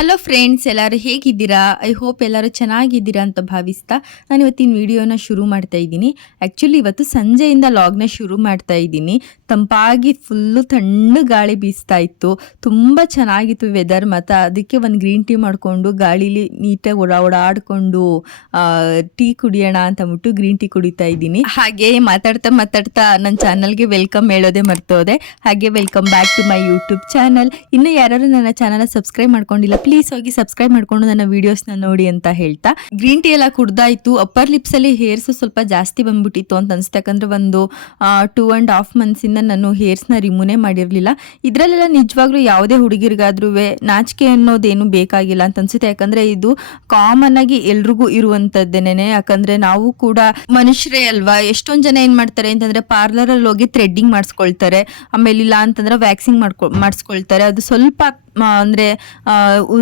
Hello friends ಎಲ್ಲರೂ ಹೇಗಿದ್ದೀರಾ? I hope ಎಲ್ಲರೂ ಚೆನ್ನಾಗಿದ್ದೀರಾ ಅಂತ ಭಾವಿಸ್ತಾ ನಾನು ಇವತ್ತಿನ ವಿಡಿಯೋನ ಶುರು ಮಾಡ್ತಾ ಇದ್ದೀನಿ. ಆ್ಯಕ್ಚುಲಿ ಇವತ್ತು ಸಂಜೆಯಿಂದ ಲಾಗ್ನ ಶುರು ಮಾಡ್ತಾ ಇದ್ದೀನಿ. ತಂಪಾಗಿ ಫುಲ್ಲು ತಣ್ಣು ಗಾಳಿ ಬೀಸ್ತಾ ಇತ್ತು. ತುಂಬ ಚೆನ್ನಾಗಿತ್ತು ವೆದರ್ ಮತ್ತು ಅದಕ್ಕೆ ಒಂದು ಗ್ರೀನ್ ಟೀ ಮಾಡಿಕೊಂಡು ಗಾಳೀಲಿ ನೀಟಾಗಿ ಓಡಾ ಓಡಾಡಿಕೊಂಡು ಟೀ ಕುಡಿಯೋಣ ಅಂತ ಅಂದ್ಬಿಟ್ಟು ಗ್ರೀನ್ ಟೀ ಕುಡಿತಾ ಇದ್ದೀನಿ. ಹಾಗೆ ಮಾತಾಡ್ತಾ ಮಾತಾಡ್ತಾ ನನ್ನ ಚಾನಲ್ಗೆ ವೆಲ್ಕಮ್ ಹೇಳೋದೇ ಮರ್ತೋದೆ. ಹಾಗೆ welcome back to my YouTube channel ಇನ್ನು ಯಾರು ನನ್ನ ಚಾನಲ್ ಸಬ್ಸ್ಕ್ರೈಬ್ ಮಾಡ್ಕೊಂಡಿಲ್ಲ ಪ್ಲೀಸ್ ಹೋಗಿ ಸಬ್ಸ್ಕ್ರೈಬ್ ಮಾಡ್ಕೊಂಡು ನನ್ನ ವಿಡಿಯೋಸ್ನ ನೋಡಿ ಅಂತ ಹೇಳ್ತಾ. ಗ್ರೀನ್ ಟೀ ಎಲ್ಲ ಕುಡ್ದಾಯ್ತು. ಅಪ್ಪರ್ ಲಿಪ್ಸ್ ಅಲ್ಲಿ ಹೇರ್ಸ್ ಸ್ವಲ್ಪ ಜಾಸ್ತಿ ಬಂದ್ಬಿಟ್ಟಿತ್ತು ಅಂತ ಅನ್ಸುತ್ತೆ. ಯಾಕಂದ್ರೆ ಒಂದು ಟೂ ಅಂಡ್ ಹಾಫ್ ಇಂದ ನಾನು ಹೇರ್ಸ್ನ ರಿಮೂವ್ನೇ ಮಾಡಿರ್ಲಿಲ್ಲ. ಇದ್ರಲ್ಲೆಲ್ಲ ನಿಜವಾಗ್ಲೂ ಯಾವುದೇ ಹುಡುಗಿರಿಗಾದ್ರೂ ನಾಚಿಕೆ ಅನ್ನೋದೇನು ಬೇಕಾಗಿಲ್ಲ ಅಂತ ಅನ್ಸುತ್ತೆ. ಯಾಕಂದ್ರೆ ಇದು ಕಾಮನ್ ಆಗಿ ಎಲ್ರಿಗೂ ಇರುವಂತದ್ದೇನೆ ಯಾಕಂದ್ರೆ ನಾವು ಕೂಡ ಮನುಷ್ಯರೇ ಅಲ್ವಾ? ಎಷ್ಟೊಂದ್ ಜನ ಏನ್ ಮಾಡ್ತಾರೆ ಅಂತಂದ್ರೆ ಪಾರ್ಲರ್ ಅಲ್ಲಿ ಹೋಗಿ ಥ್ರೆಡ್ಡಿಂಗ್ ಮಾಡಿಸ್ಕೊಳ್ತಾರೆ. ಆಮೇಲೆ ಇಲ್ಲ ಅಂತಂದ್ರೆ ವ್ಯಾಕ್ಸಿಂಗ್ ಮಾಡ್ಕೊ, ಮಾಡಿಸ್ಕೊಳ್ತಾರೆ. ಅದು ಸ್ವಲ್ಪ ಅಂದ್ರೆ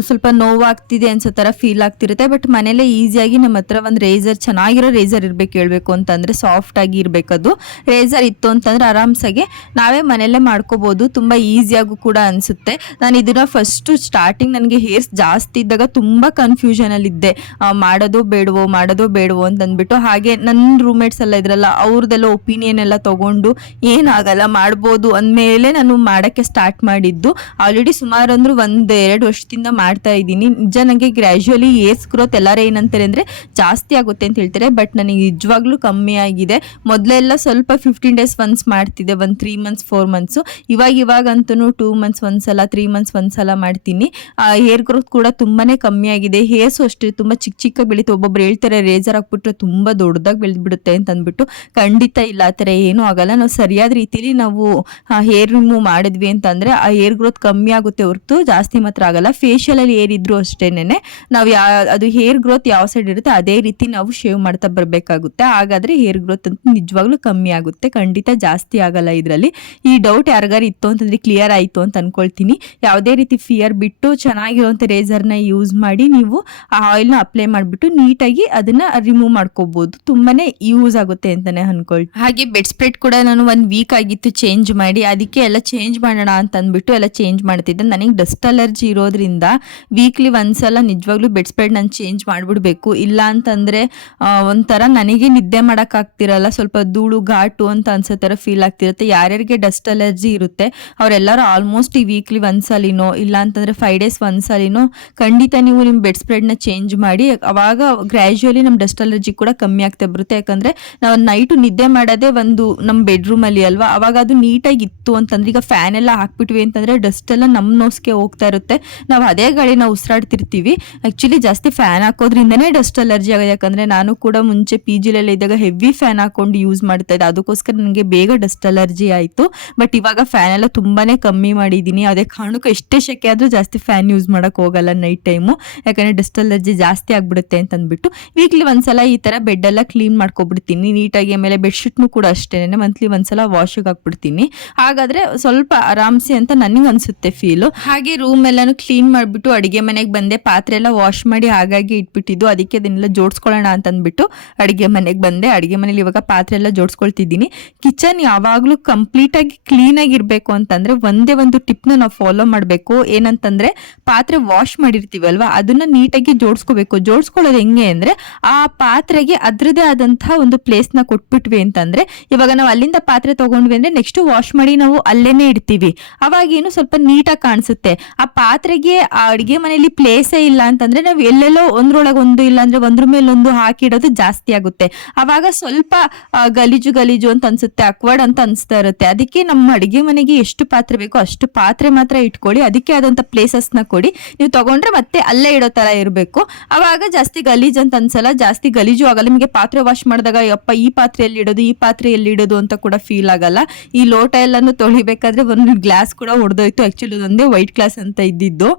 ಸ್ವಲ್ಪ ನೋವಾಗ್ತಿದೆ ಅನ್ಸೋ ತರ ಫೀಲ್ ಆಗ್ತಿರುತ್ತೆ. ಬಟ್ ಮನೇಲೇ ಈಸಿಯಾಗಿ ನಮ್ಮ ಹತ್ರ ಒಂದು ರೇಸರ್ ಚೆನ್ನಾಗಿರೋ ರೇಸರ್ ಇರಬೇಕು ಹೇಳಬೇಕು ಅಂತಂದರೆ ಸಾಫ್ಟ್ ಆಗಿ ಇರ್ಬೇಕದು. ರೇಸರ್ ಇತ್ತು ಅಂತಂದ್ರೆ ಆರಾಮ್ಸಾಗೆ ನಾವೇ ಮನೇಲೇ ಮಾಡ್ಕೋಬಹುದು ತುಂಬಾ ಈಸಿಯಾಗೂ ಕೂಡ ಅನ್ಸುತ್ತೆ. ನಾನು ಇದನ್ನ ಫಸ್ಟ್ ಸ್ಟಾರ್ಟಿಂಗ್ ನನಗೆ ಹೇರ್ಸ್ ಜಾಸ್ತಿ ಇದ್ದಾಗ ತುಂಬಾ ಕನ್ಫ್ಯೂಷನ್ ಅಲ್ಲಿ ಇದ್ದೆ. ಆ, ಮಾಡೋದೋ ಬೇಡವೋ ಮಾಡೋದೋ ಬೇಡವೋ ಅಂತ ಅಂದ್ಬಿಟ್ಟು ಹಾಗೆ ನನ್ನ ರೂಮ್ಮೇಟ್ಸ್ ಎಲ್ಲ ಇದ್ರಲ್ಲ ಅವ್ರದ್ದೆಲ್ಲ ಒಪಿನಿಯನ್ ಎಲ್ಲ ತಗೊಂಡು ಏನಾಗಲ್ಲ ಮಾಡ್ಬೋದು ಅಂದಮೇಲೆ ನಾನು ಮಾಡಕ್ಕೆ ಸ್ಟಾರ್ಟ್ ಮಾಡಿದ್ದು. ಆಲ್ರೆಡಿ ಸುಮಾರು ಅಂದ್ರೂ ಒಂದು ಎರಡು ವರ್ಷದಿಂದ ಮಾಡ್ತಾ ಇದ್ದೀನಿ. ನಿಜ ನನಗೆ ಗ್ರ್ಯಾಜುಯಲಿ ಏಸ್ ಗ್ರೋತ್ ಎಲ್ಲರೂ ಏನಂತಾರೆ ಅಂದರೆ ಜಾಸ್ತಿ ಆಗುತ್ತೆ ಅಂತ ಹೇಳ್ತಾರೆ. ಬಟ್ ನನಗೆ ನಿಜವಾಗ್ಲೂ ಕಮ್ಮಿ ಆಗಿದೆ. ಮೊದಲೆಲ್ಲ ಸ್ವಲ್ಪ ಫಿಫ್ಟೀನ್ ಡೇಸ್ ಒನ್ಸ್ ಮಾಡ್ತಿದ್ದೆ. ಒಂದು ತ್ರೀ ಮಂತ್ಸ್ ಫೋರ್ ಮಂತ್ಸು ಇವಾಗ ಇವಾಗಂತೂ ಟೂ ಮಂತ್ಸ್ ಒಂದ್ಸಲ ತ್ರೀ ಮಂತ್ಸ್ ಒಂದ್ಸಲ ಮಾಡ್ತೀನಿ. ಹೇರ್ ಗ್ರೋತ್ ಕೂಡ ತುಂಬಾನೇ ಕಮ್ಮಿ ಆಗಿದೆ. ಹೇರ್ಸ್ ಅಷ್ಟೇ ತುಂಬ ಚಿಕ್ಕ ಚಿಕ್ಕ ಬೆಳೀತು. ಒಬ್ಬೊಬ್ರು ಹೇಳ್ತಾರೆ ರೇಜರ್ ಹಾಕ್ಬಿಟ್ರೆ ತುಂಬ ದೊಡ್ಡದಾಗಿ ಬೆಳೆದ್ಬಿಡುತ್ತೆ ಅಂತ ಅಂದ್ಬಿಟ್ಟು. ಖಂಡಿತ ಇಲ್ಲ, ಆ ಥರ ಏನೂ ಆಗಲ್ಲ. ನಾವು ಸರಿಯಾದ ರೀತಿಲಿ ನಾವು ಹೇರ್ ರಿಮೂವ್ ಮಾಡಿದ್ವಿ ಅಂತಂದ್ರೆ ಆ ಹೇರ್ ಗ್ರೋತ್ ಕಮ್ಮಿ ಆಗುತ್ತೆ. ಹೊರತು ಜಾಸ್ತಿ ಮಾತ್ರ ಆಗಲ್ಲ. ಫೇಶಿಯಲ್ ಅಲ್ಲಿ ಏರ್ ಇದ್ರು ಅಷ್ಟೇನೆ ನಾವು ಯಾ, ಅದು ಹೇರ್ ಗ್ರೋತ್ ಯಾವ ಸೈಡ್ ಇರುತ್ತೆ ಅದೇ ರೀತಿ ನಾವು ಶೇವ್ ಮಾಡ್ತಾ ಬರಬೇಕಾಗುತ್ತೆ. ಹಾಗಾದ್ರೆ ಹೇರ್ ಗ್ರೋತ್ ಅಂತ ನಿಜವಾಗ್ಲೂ ಕಮ್ಮಿ ಆಗುತ್ತೆ. ಖಂಡಿತ ಜಾಸ್ತಿ ಆಗಲ್ಲ ಇದರಲ್ಲಿ. ಈ ಡೌಟ್ ಯಾರಿಗಾರು ಇತ್ತು ಅಂತಂದ್ರೆ ಕ್ಲಿಯರ್ ಆಯಿತು ಅಂತ ಅನ್ಕೊಳ್ತೀನಿ. ಯಾವುದೇ ರೀತಿ ಫಿಯರ್ ಬಿಟ್ಟು ಚೆನ್ನಾಗಿರುವಂಥ ರೇಸರ್ನ ಯೂಸ್ ಮಾಡಿ ನೀವು ಆ ಆಯಿಲ್ನ ಅಪ್ಲೈ ಮಾಡಿಬಿಟ್ಟು ನೀಟಾಗಿ ಅದನ್ನ ರಿಮೂವ್ ಮಾಡ್ಕೋಬಹುದು ತುಂಬಾನೇ ಯೂಸ್ ಆಗುತ್ತೆ ಅಂತಾನೆ ಅನ್ಕೊಳ್ತೀನಿ. ಹಾಗೆ ಬೆಡ್ ಸ್ಪ್ರೆಡ್ ಕೂಡ ನಾನು ಒಂದು ವೀಕ್ ಆಗಿತ್ತು ಚೇಂಜ್ ಮಾಡಿ. ಅದಕ್ಕೆ ಎಲ್ಲ ಚೇಂಜ್ ಮಾಡೋಣ ಅಂತ ಅಂದ್ಬಿಟ್ಟು ಎಲ್ಲ ಚೇಂಜ್ ಮಾಡ್ತಿದ್ದೆ. ನನಗೆ ಡಸ್ಟ್ ಅಲರ್ಜಿ ಇರೋದ್ರಿಂದ ವೀಕ್ಲಿ ಒಂದ್ಸಲ ನಿಜವಾಗ್ಲೂ ಬೆಡ್ ಸ್ಪ್ರೆಡ್ ನಾನು ಚೇಂಜ್ ಮಾಡಿಬಿಡ್ಬೇಕು. ಇಲ್ಲ ಅಂತಂದ್ರೆ ಒಂಥರ ನನಗೆ ನಿದ್ದೆ ಮಾಡೋಕ್ಕಾಗ್ತಿರಲ್ಲ ಸ್ವಲ್ಪ ಧೂಳು, ಘಾಟು ಅಂತ ಅನ್ಸೋ ಥರ ಫೀಲ್ ಆಗ್ತಿರುತ್ತೆ. ಯಾರ್ಯಾರಿಗೆ ಡಸ್ಟ್ ಅಲರ್ಜಿ ಇರುತ್ತೆ, ಅವರೆಲ್ಲರೂ ಆಲ್ಮೋಸ್ಟ್ ಈ ವೀಕ್ಲಿ ಒಂದ್ಸಲಿನೋ ಇಲ್ಲ ಅಂತಂದ್ರೆ ಫೈವ್ ಡೇಸ್ ಒಂದ್ಸಲಿನೋ ಖಂಡಿತ ನೀವು ನಿಮ್ಮ ಬೆಡ್ ಸ್ಪ್ರೆಡ್ನ ಚೇಂಜ್ ಮಾಡಿ. ಅವಾಗ ಗ್ರ್ಯಾಜುಯಲಿ ನಮ್ಮ ಡಸ್ಟ್ ಅಲರ್ಜಿ ಕೂಡ ಕಮ್ಮಿ ಆಗ್ತಾ ಬರುತ್ತೆ. ಯಾಕಂದ್ರೆ ನಾವು ನೈಟು ನಿದ್ದೆ ಮಾಡೋದೇ ಒಂದು ನಮ್ಮ ಬೆಡ್ರೂಮ್ ಅಲ್ಲಿ ಅಲ್ವಾ, ಅವಾಗ ಅದು ನೀಟಾಗಿ ಇತ್ತು ಅಂತಂದ್ರೆ ಈಗ ಫ್ಯಾನ್ ಎಲ್ಲ ಹಾಕ್ಬಿಟ್ವಿ ಅಂತಂದ್ರೆ ಡಸ್ಟ್ ಎಲ್ಲ ನಮ್ಮ ನೋಸ್ಗೆ ಹೋಗ್ತಾ ಇರುತ್ತೆ. ನಾವು ಅದೇ ಗಾಳಿನ ಉಸಿರಾಡ್ತಿರ್ತೀವಿ. ಆ್ಯಕ್ಚುಲಿ ಜಾಸ್ತಿ ಫ್ಯಾನ್ ಹಾಕೋದ್ರಿಂದನೇ ಡಸ್ಟ್ ಅಲರ್ಜಿ ಆಗೋದು. ಯಾಕಂದ್ರೆ ನಾನು ಕೂಡ ಮುಂಚೆ ಪಿ ಜಿಲೆಲ್ಲ ಇದ್ದಾಗ ಹೆವಿ ಫ್ಯಾನ್ ಹಾಕೊಂಡು ಯೂಸ್ ಮಾಡ್ತಾ ಇದ್ದೆ. ಅದಕ್ಕೋಸ್ಕರ ನನಗೆ ಬೇಗ ಡಸ್ಟ್ ಅಲರ್ಜಿ ಆಯಿತು. ಬಟ್ ಇವಾಗ ಫ್ಯಾನ್ ಎಲ್ಲ ತುಂಬಾನೇ ಕಮ್ಮಿ ಮಾಡಿದ್ದೀನಿ. ಅದೇ ಕಾರಣಕ್ಕೂ ಎಷ್ಟೇ ಶೆಕೆ ಆದರೂ ಜಾಸ್ತಿ ಫ್ಯಾನ್ ಯೂಸ್ ಮಾಡೋಕ್ಕೆ ಹೋಗಲ್ಲ ನೈಟ್ ಟೈಮು ಯಾಕಂದ್ರೆ ಡಸ್ಟ್ ಅಲರ್ಜಿ ಜಾಸ್ತಿ ಆಗಿಬಿಡುತ್ತೆ ಅಂತ ಅಂದ್ಬಿಟ್ಟು ವೀಕ್ಲಿ ಒಂದ್ಸಲ ಈ ಥರ ಬೆಡ್ ಎಲ್ಲ ಕ್ಲೀನ್ ಮಾಡ್ಕೊಬಿಡ್ತೀನಿ. ನೀಟಾಗಿ ಆಮೇಲೆ ಬೆಡ್ಶೀಟ್ನು ಕೂಡ ಅಷ್ಟೇನೆ. ಮಂತ್ಲಿ ಒಂದ್ಸಲ ವಾಶಿಗೆ ಹಾಕ್ಬಿಡ್ತೀನಿ. ಹಾಗಾದ್ರೆ ಸ್ವಲ್ಪ ಆರಾಮ್ಸಿ ಅಂತ ನನಗೆ ಅನ್ಸುತ್ತೆ ಫೀಲು ಹಾಗೆ ರೂಮ್ ಎಲ್ಲಾನು ಕ್ಲೀನ್ ಮಾಡ್ಬಿಟ್ಟು ಅಡಿಗೆ ಮನೆಗೆ ಬಂದೆ. ಪಾತ್ರೆ ಎಲ್ಲ ವಾಶ್ ಮಾಡಿ ಹಾಗಾಗಿ ಇಟ್ಬಿಟ್ಟಿದ್ದು. ಅದಕ್ಕೆ ಅದನ್ನೆಲ್ಲ ಜೋಡಿಸ್ಕೊಳ್ಳೋಣ ಅಂತ ಅಂದ್ಬಿಟ್ಟು ಅಡಿಗೆ ಮನೆಗೆ ಬಂದೆ. ಅಡಿಗೆ ಮನೇಲಿ ಇವಾಗ ಪಾತ್ರೆ ಎಲ್ಲ ಜೋಡಿಸ್ಕೊಳ್ತಿದ್ದೀನಿ. ಕಿಚನ್ ಯಾವಾಗಲೂ ಕಂಪ್ಲೀಟ್ ಆಗಿ ಕ್ಲೀನ್ ಆಗಿರ್ಬೇಕು ಅಂತಂದ್ರೆ ಒಂದೇ ಒಂದು ಟಿಪ್ನ ನಾವು ಫಾಲೋ ಮಾಡಬೇಕು. ಏನಂತಂದ್ರೆ ಪಾತ್ರೆ ವಾಶ್ ಮಾಡಿರ್ತೀವಲ್ವಾ? ಅದನ್ನ ನೀಟಾಗಿ ಜೋಡಿಸ್ಕೋಬೇಕು. ಜೋಡಿಸ್ಕೊಳ್ಳೋದು ಹೆಂಗೆ ಅಂದ್ರೆ ಆ ಪಾತ್ರೆಗೆ ಅದ್ರದೇ ಆದಂತಹ ಒಂದು ಪ್ಲೇಸ್ನ ಕೊಟ್ಬಿಟ್ವಿ ಅಂತಂದ್ರೆ ಇವಾಗ ನಾವು ಅಲ್ಲಿಂದ ಪಾತ್ರೆ ತಗೊಂಡ್ವಿ ಅಂದ್ರೆ ನೆಕ್ಸ್ಟ್ ವಾಶ್ ಮಾಡಿ ನಾವು ಅಲ್ಲೇನೆ ಇಡ್ತೀವಿ. ಅವಾಗ ಏನು ಸ್ವಲ್ಪ ನೀಟಾಗಿ ಕಾಣಿಸುತ್ತೆ. ಆ ಪಾತ್ರೆಗೆ, ಆ ಅಡಿಗೆ ಮನೆಯಲ್ಲಿ ಪ್ಲೇಸೇ ಇಲ್ಲ ಅಂತಂದ್ರೆ ನಾವು ಎಲ್ಲೆಲ್ಲೋ ಒಂದ್ರೊಳಗೆ ಒಂದು ಇಲ್ಲ ಅಂದ್ರೆ ಒಂದ್ರ ಮೇಲೆ ಒಂದು ಹಾಕಿಡೋದು ಜಾಸ್ತಿ ಆಗುತ್ತೆ. ಅವಾಗ ಸ್ವಲ್ಪ ಗಲೀಜು ಗಲೀಜು ಅಂತ ಅನ್ಸುತ್ತೆ, ಅಕ್ವರ್ಡ್ ಅಂತ ಅನ್ಸ್ತಾ ಇರುತ್ತೆ. ಅದಕ್ಕೆ ನಮ್ಮ ಅಡಿಗೆ ಮನೆಗೆ ಎಷ್ಟು ಪಾತ್ರೆ ಬೇಕೋ ಅಷ್ಟು ಪಾತ್ರೆ ಮಾತ್ರ ಇಟ್ಕೊಳ್ಳಿ. ಅದಕ್ಕೆ ಆದಂತ ಪ್ಲೇಸಸ್ನ ಕೊಡಿ. ನೀವು ತಗೊಂಡ್ರೆ ಮತ್ತೆ ಅಲ್ಲೇ ಇಡೋ ತರ ಇರಬೇಕು. ಅವಾಗ ಜಾಸ್ತಿ ಗಲೀಜ್ ಅಂತ ಅನ್ಸಲ್ಲ. ಜಾಸ್ತಿ ಗಲೀಜು ಆಗಲ್ಲ. ನಿಮಗೆ ಪಾತ್ರೆ ವಾಶ್ ಮಾಡಿದಾಗ ಅಪ್ಪ ಈ ಪಾತ್ರೆಯಲ್ಲಿ ಇಡೋದು, ಈ ಪಾತ್ರೆಯಲ್ಲಿ ಇಡೋದು ಅಂತ ಕೂಡ ಫೀಲ್ ಆಗಲ್ಲ. ಈ ಲೋಟ ಎಲ್ಲಾನು ತೊಳಿಬೇಕಾದ್ರೆ ಒಂದು ಗ್ಲಾಸ್ ಕೂಡ ಹೊಡೆದೋಯ್ತು ಆಕ್ಚುಲಿ ಒಂದೇ ವೈಟ್ ಗ್ಲಾಸ್ ಅಂತ ಇದ್ದಿದ್ದು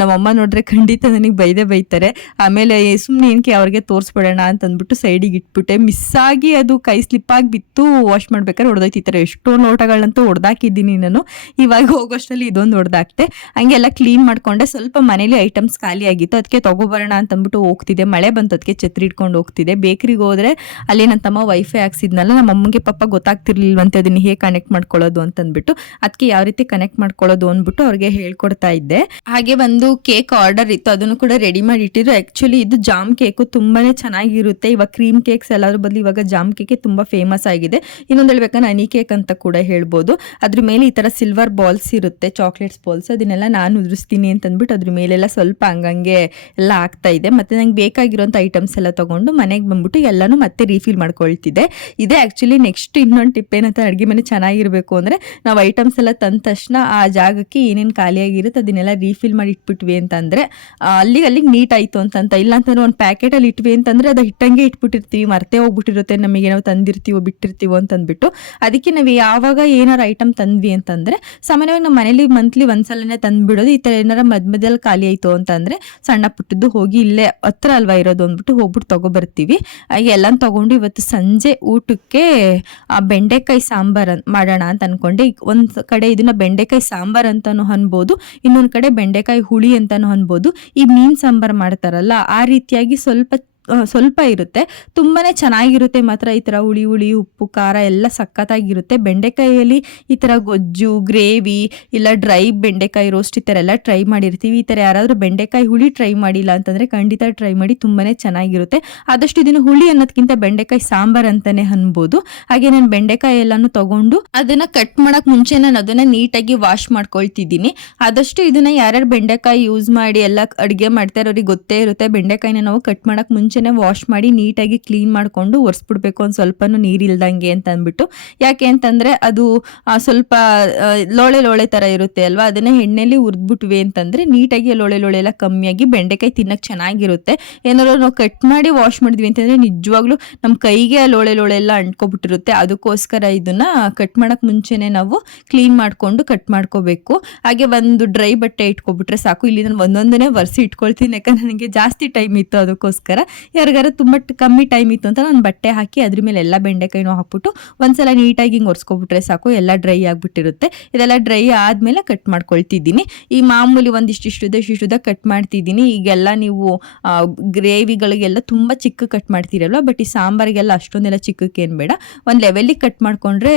ನಮ್ಮ ನಮ್ಮಮ್ಮ ನೋಡ್ರೆ ಖಂಡಿತ ನನಗೆ ಬೈದೇ ಬೈತಾರೆ. ಆಮೇಲೆ ಸುಮ್ಮನೆ ಏನಕ್ಕೆ ಅವ್ರಿಗೆ ತೋರಿಸ್ಬಿಡೋಣ ಅಂತ ಅಂದ್ಬಿಟ್ಟು ಸೈಡಿಗೆ ಇಟ್ಬಿಟ್ಟೆ. ಮಿಸ್ ಆಗಿ ಅದು ಕೈ ಸ್ಲಿಪ್ ಆಗಿ ಬಿತ್ತು ವಾಶ್ ಮಾಡ್ಬೇಕಾದ್ರೆ ಹೊಡೆದೋಯ್ತಿತ್ತಾರೆ ಎಷ್ಟೋ ಲೋಟಗಳಂತೂ ಹೊಡೆದಾಕಿದ್ದೀನಿ ನಾನು. ಇವಾಗ ಹೋಗೋಷ್ಟರಲ್ಲಿ ಇದೊಂದು ಹೊಡೆದಾಕ್ತೆ ಹಂಗೆಲ್ಲ ಕ್ಲೀನ್ ಮಾಡಿಕೊಂಡೆ. ಸ್ವಲ್ಪ ಮನೇಲಿ ಐಟಮ್ಸ್ ಖಾಲಿ ಆಗಿತ್ತು. ಅದಕ್ಕೆ ತಗೋಬರೋಣ ಅಂತ ಅಂದ್ಬಿಟ್ಟು ಹೋಗ್ತಿದ್ದೆ. ಮಳೆ ಬಂತು ಅದಕ್ಕೆ ಛತ್ರಿ ಇಟ್ಕೊಂಡು ಹೋಗ್ತಿದ್ದೆ. ಬೇಕ್ರಿಗೆ ಹೋದ್ರೆ ಅಲ್ಲಿ ನನ್ನ ತಮ್ಮ ವೈಫೈ ಹಾಕ್ಸಿದ್ನಲ್ಲ, ನಮ್ಮ ಅಮ್ಮಗೆ ಪಾಪ ಗೊತ್ತಾಗ್ತಿರ್ಲಿಲ್ವಂತೆ ಅದನ್ನ ಹೇಗೆ ಕನೆಕ್ಟ್ ಮಾಡ್ಕೊಳ್ಳೋದು ಅಂತ ಅಂದ್ಬಿಟ್ಟು ಅದಕ್ಕೆ ಯಾವ ರೀತಿ ಕನೆಕ್ಟ್ ಮಾಡ್ಕೊಳ್ಳೋದು ಅಂದ್ಬಿಟ್ಟು ಅವ್ರಿಗೆ ಹೇಳ್ಕೊಟ್ಟು ಹೇಳ್ಕೊಡ್ತಾ ಇದ್ದೆ. ಹಾಗೆ ಒಂದು ಕೇಕ್ ಆರ್ಡರ್ ಇತ್ತು, ಅದನ್ನು ಕೂಡ ರೆಡಿ ಮಾಡಿ ಇಟ್ಟಿದ್ರು. ಆಕ್ಚುಲಿ ಇದು ಜಾಮ್ ಕೇಕು ತುಂಬಾನೇ ಚೆನ್ನಾಗಿರುತ್ತೆ. ಇವಾಗ ಕ್ರೀಮ್ ಕೇಕ್ಸ್ ಎಲ್ಲಾದ್ರ ಬದಲು ಇವಾಗ ಜಾಮ್ ಕೇಕ್ ತುಂಬಾ ಫೇಮಸ್ ಆಗಿದೆ. ಇನ್ನೊಂದು ಹೇಳ್ಬೇಕಂದ್ರೆ ಹನಿ ಕೇಕ್ ಅಂತ ಕೂಡ ಹೇಳ್ಬೋದು. ಅದ್ರ ಮೇಲೆ ಈ ತರ ಸಿಲ್ವರ್ ಬಾಲ್ಸ್ ಇರುತ್ತೆ ಚಾಕ್ಲೇಟ್ಸ್ ಬಾಲ್ಸ್ ಅದನ್ನೆಲ್ಲ ನಾನು ಉದುರಿಸ್ತೀನಿ ಅಂತ ಅಂದ್ಬಿಟ್ಟು ಅದ್ರ ಮೇಲೆಲ್ಲ ಸ್ವಲ್ಪ ಹಂಗಂಗೆ ಎಲ್ಲ ಆಗ್ತಾ ಇದೆ. ಮತ್ತೆ ನಂಗೆ ಬೇಕಾಗಿರೋಂಥ ಐಟಮ್ಸ್ ಎಲ್ಲ ತಗೊಂಡು ಮನೆಗೆ ಬಂದ್ಬಿಟ್ಟು ಎಲ್ಲಾನು ಮತ್ತೆ ರೀಫಿಲ್ ಮಾಡ್ಕೊಳ್ತಿದ್ದೆ. ಇದೇ ಆಕ್ಚುಲಿ ನೆಕ್ಸ್ಟ್ ಇನ್ನೊಂದು ಟಿಪ್ ಏನಂತ ಅಡುಗೆ ಮನೆ ಚೆನ್ನಾಗಿರಬೇಕು ಅಂದ್ರೆ ನಾವು ಐಟಮ್ಸ್ ಎಲ್ಲ ತಂದ ತಕ್ಷಣ ಆ ಜಾಗಕ್ಕೆ ಏನೇನು ಖಾಲಿಯಾಗಿರುತ್ತೆ ಅದನ್ನೆಲ್ಲ ರೀಫಿಲ್ ಮಾಡಿ ಇಟ್ಬಿಟ್ವಿ ಅಂತಂದರೆ ಅಲ್ಲಿಗೆ ಅಲ್ಲಿಗೆ ನೀಟ್ ಆಯಿತು ಅಂತಂತ. ಇಲ್ಲ ಅಂತಂದ್ರೆ ಒಂದು ಪ್ಯಾಕೆಟಲ್ಲಿ ಇಟ್ವಿ ಅಂತಂದರೆ ಅದು ಹಿಟ್ಟಂಗೆ ಇಟ್ಬಿಟ್ಟಿರ್ತೀವಿ. ಮರ್ತೆ ಹೋಗ್ಬಿಟ್ಟಿರುತ್ತೆ, ನಮಗೆ ನಾವು ತಂದಿರ್ತೀವೋ, ಬಿಟ್ಟಿರ್ತೀವೋ ಅಂತಂದ್ಬಿಟ್ಟು. ಅದಕ್ಕೆ ನಾವು ಯಾವಾಗ ಏನಾರು ಐಟಮ್ ತಂದ್ವಿ ಅಂತಂದರೆ, ಸಾಮಾನ್ಯವಾಗಿ ನಮ್ಮ ಮನೇಲಿ ಮಂತ್ಲಿ ಒಂದ್ಸಲನೇ ತಂದುಬಿಡೋದು, ಈ ಥರ ಏನಾರ ಮಧ್ಯ ಮಧ್ಯದಲ್ಲಿ ಖಾಲಿ ಆಯಿತು ಅಂತಂದರೆ, ಸಣ್ಣ ಪುಟ್ಟದ್ದು ಹೋಗಿ ಇಲ್ಲೇ ಹತ್ರ ಅಲ್ವಾ ಇರೋದು ಅಂದ್ಬಿಟ್ಟು ಹೋಗ್ಬಿಟ್ಟು ತೊಗೊಬರ್ತೀವಿ. ಎಲ್ಲ ತೊಗೊಂಡು ಇವತ್ತು ಸಂಜೆ ಊಟಕ್ಕೆ, ಆ, ಬೆಂಡೆಕಾಯಿ ಸಾಂಬಾರ್ ಮಾಡೋಣ ಅಂತ ಅಂದ್ಕೊಂಡೆ ಒಂದ್ ಕಡೆ ಇದನ್ನ ಬೆಂಡೆಕಾಯಿ ಸಾಂಬಾರ್ ಅಂತಾನು ಅನ್ಬೋದು ಇನ್ನೊಂದ್ ಕಡೆ ಬೆಂಡೆಕಾಯಿ ಹುಳಿ ಅಂತಾನು ಅನ್ಬೋದು. ಈ ಮೀನ್ ಸಾಂಬಾರ್ ಮಾಡ್ತಾರಲ್ಲ ಆ ರೀತಿಯಾಗಿ ಸ್ವಲ್ಪ ಸ್ವಲ್ಪ ಇರುತ್ತೆ. ತುಂಬಾನೇ ಚೆನ್ನಾಗಿರುತ್ತೆ ಮಾತ್ರ ಈ ತರ ಹುಳಿ ಹುಳಿ, ಉಪ್ಪು, ಖಾರ ಎಲ್ಲ ಸಖತ್ತಾಗಿರುತ್ತೆ. ಬೆಂಡೆಕಾಯಿಯಲ್ಲಿ ಈ ತರ ಗೊಜ್ಜು, ಗ್ರೇವಿ ಇಲ್ಲ ಡ್ರೈ ಬೆಂಡೆಕಾಯಿ ರೋಸ್ಟ್ ಈ ಥರ ಎಲ್ಲ ಟ್ರೈ ಮಾಡಿರ್ತೀವಿ. ಈ ಥರ ಯಾರಾದರೂ ಬೆಂಡೆಕಾಯಿ ಹುಳಿ ಟ್ರೈ ಮಾಡಿಲ್ಲ ಅಂತಂದರೆ ಖಂಡಿತ ಟ್ರೈ ಮಾಡಿ ತುಂಬಾ ಚೆನ್ನಾಗಿರುತ್ತೆ. ಆದಷ್ಟು ಇದನ್ನು ಹುಳಿ ಅನ್ನೋದಕ್ಕಿಂತ ಬೆಂಡೆಕಾಯಿ ಸಾಂಬಾರ್ ಅಂತಾನೆ ಅನ್ಬೋದು. ಹಾಗೆ ನಾನು ಬೆಂಡೆಕಾಯಿ ಎಲ್ಲಾನು ತಗೊಂಡು ಅದನ್ನ ಕಟ್ ಮಾಡೋಕೆ ಮುಂಚೆ ನಾನು ಅದನ್ನ ನೀಟಾಗಿ ವಾಶ್ ಮಾಡ್ಕೊಳ್ತಿದ್ದೀನಿ. ಆದಷ್ಟು ಇದನ್ನ ಯಾರ್ಯಾರು ಬೆಂಡೆಕಾಯಿ ಯೂಸ್ ಮಾಡಿ ಎಲ್ಲ ಅಡುಗೆ ಮಾಡ್ತಾ ಇರೋರಿಗೆ ಗೊತ್ತೇ ಇರುತ್ತೆ. ಬೆಂಡೆಕಾಯಿನ ನಾವು ಕಟ್ ಮಾಡಕ್ ಮುಂಚೆನೆ ವಾಶ್ ಮಾಡಿ ನೀಟಾಗಿ ಕ್ಲೀನ್ ಮಾಡಿಕೊಂಡು ಒರೆಸ್ಬಿಡ್ಬೇಕು ಒಂದು ಸ್ವಲ್ಪನೂ ನೀರಿಲ್ದಂಗೆ ಅಂತ ಅಂದ್ಬಿಟ್ಟು. ಯಾಕೆ ಅಂತಂದ್ರೆ ಅದು ಸ್ವಲ್ಪ ಲೋಳೆ ಲೋಳೆ ತರ ಇರುತ್ತೆ ಅಲ್ವಾ? ಅದನ್ನ ಎಣ್ಣೆಲಿ ಹುರಿದ್ಬಿಟ್ವಿ ಅಂತಂದ್ರೆ ನೀಟಾಗಿ ಲೋಳೆ ಲೋಳೆ ಎಲ್ಲ ಕಮ್ಮಿಯಾಗಿ ಬೆಂಡೆಕಾಯಿ ತಿನ್ನಕ್ ಚೆನ್ನಾಗಿರುತ್ತೆ. ಏನಾದ್ರು ನಾವು ಕಟ್ ಮಾಡಿ ವಾಶ್ ಮಾಡಿದ್ವಿ ಅಂತಂದ್ರೆ ನಿಜವಾಗ್ಲೂ ನಮ್ಮ ಕೈಗೆ ಆ ಲೋಳೆ ಲೋಳೆ ಎಲ್ಲ ಅಂಟ್ಕೊಬಿಟ್ಟಿರುತ್ತೆ. ಅದಕ್ಕೋಸ್ಕರ ಇದನ್ನ ಕಟ್ ಮಾಡೋಕ್ಕೆ ಮುಂಚೆನೆ ನಾವು ಕ್ಲೀನ್ ಮಾಡ್ಕೊಂಡು ಕಟ್ ಮಾಡ್ಕೋಬೇಕು. ಹಾಗೆ ಒಂದು ಡ್ರೈ ಬಟ್ಟೆ ಇಟ್ಕೊಬಿಟ್ರೆ ಸಾಕು. ಇಲ್ಲಿ ನಾನು ಒಂದೊಂದನೇ ಒರೆಸಿ ಇಟ್ಕೊಳ್ತೀನಿ ಯಾಕಂದ್ರೆ ನನಗೆ ಜಾಸ್ತಿ ಟೈಮ್ ಇತ್ತು ಅದಕ್ಕೋಸ್ಕರ. ಯಾರಿಗಾರ ತುಂಬ ಕಮ್ಮಿ ಟೈಮ್ ಇತ್ತು ಅಂತ ನಾನು ಬಟ್ಟೆ ಹಾಕಿ ಅದ್ರ ಮೇಲೆ ಎಲ್ಲ ಬೆಂಡೆಕಾಯಿನೂ ಹಾಕ್ಬಿಟ್ಟು ಒಂದ್ಸಲ ನೀಟಾಗಿ ಹಿಂಗೆ ಒರೆಸ್ಕೊಬಿಟ್ರೆ ಸಾಕು, ಎಲ್ಲ ಡ್ರೈ ಆಗಿಬಿಟ್ಟಿರುತ್ತೆ. ಇದೆಲ್ಲ ಡ್ರೈ ಆದಮೇಲೆ ಕಟ್ ಮಾಡ್ಕೊಳ್ತಿದ್ದೀನಿ. ಈ ಮಾಮೂಲಿ ಒಂದಿಷ್ಟು ಇಷ್ಟುದ ಕಟ್ ಮಾಡ್ತಿದ್ದೀನಿ. ಈಗೆಲ್ಲ ನೀವು ಗ್ರೇವಿಗಳಿಗೆಲ್ಲ ತುಂಬ ಚಿಕ್ಕ ಕಟ್ ಮಾಡ್ತೀರಲ್ವ ಬಟ್ ಈ ಸಾಂಬಾರಿಗೆಲ್ಲ ಅಷ್ಟೊಂದೆಲ್ಲ ಚಿಕ್ಕಕ್ಕೇನು ಬೇಡ. ಒಂದು ಲೆವೆಲಿಗೆ ಕಟ್ ಮಾಡ್ಕೊಂಡ್ರೆ